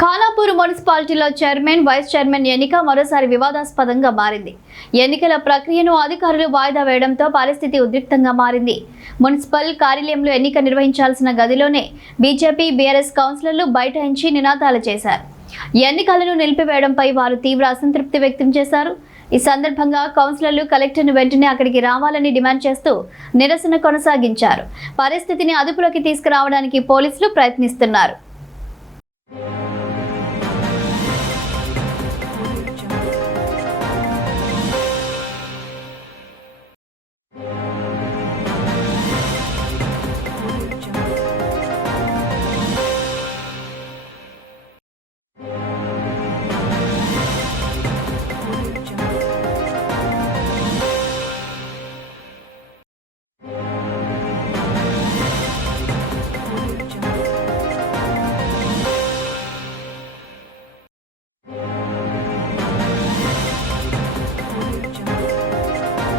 ఖానాపూర్ మున్సిపాలిటీలో chairman, vice chairman ఎన్నిక మరోసారి వివాదాస్పదంగా మారింది. ఎన్నికల ప్రక్రియను అధికారులు వాయిదా వేయడంతో పరిస్థితి ఉద్రిక్తంగా మారింది. మున్సిపల్ కార్యాలయంలో ఎన్నిక నిర్వహించాల్సిన గదిలోనే బీజేపీ, బీఆర్ఎస్ కౌన్సిలర్లు బైఠాయించి నినాదాలు చేశారు. ఎన్నికలను నిలిపివేయడంపై వారు తీవ్ర అసంతృప్తి వ్యక్తం చేశారు. ఈ సందర్భంగా కౌన్సిలర్లు కలెక్టర్ను వెంటనే అక్కడికి రావాలని డిమాండ్ చేస్తూ నిరసన కొనసాగించారు. పరిస్థితిని అదుపులోకి తీసుకురావడానికి పోలీసులు ప్రయత్నిస్తున్నారు.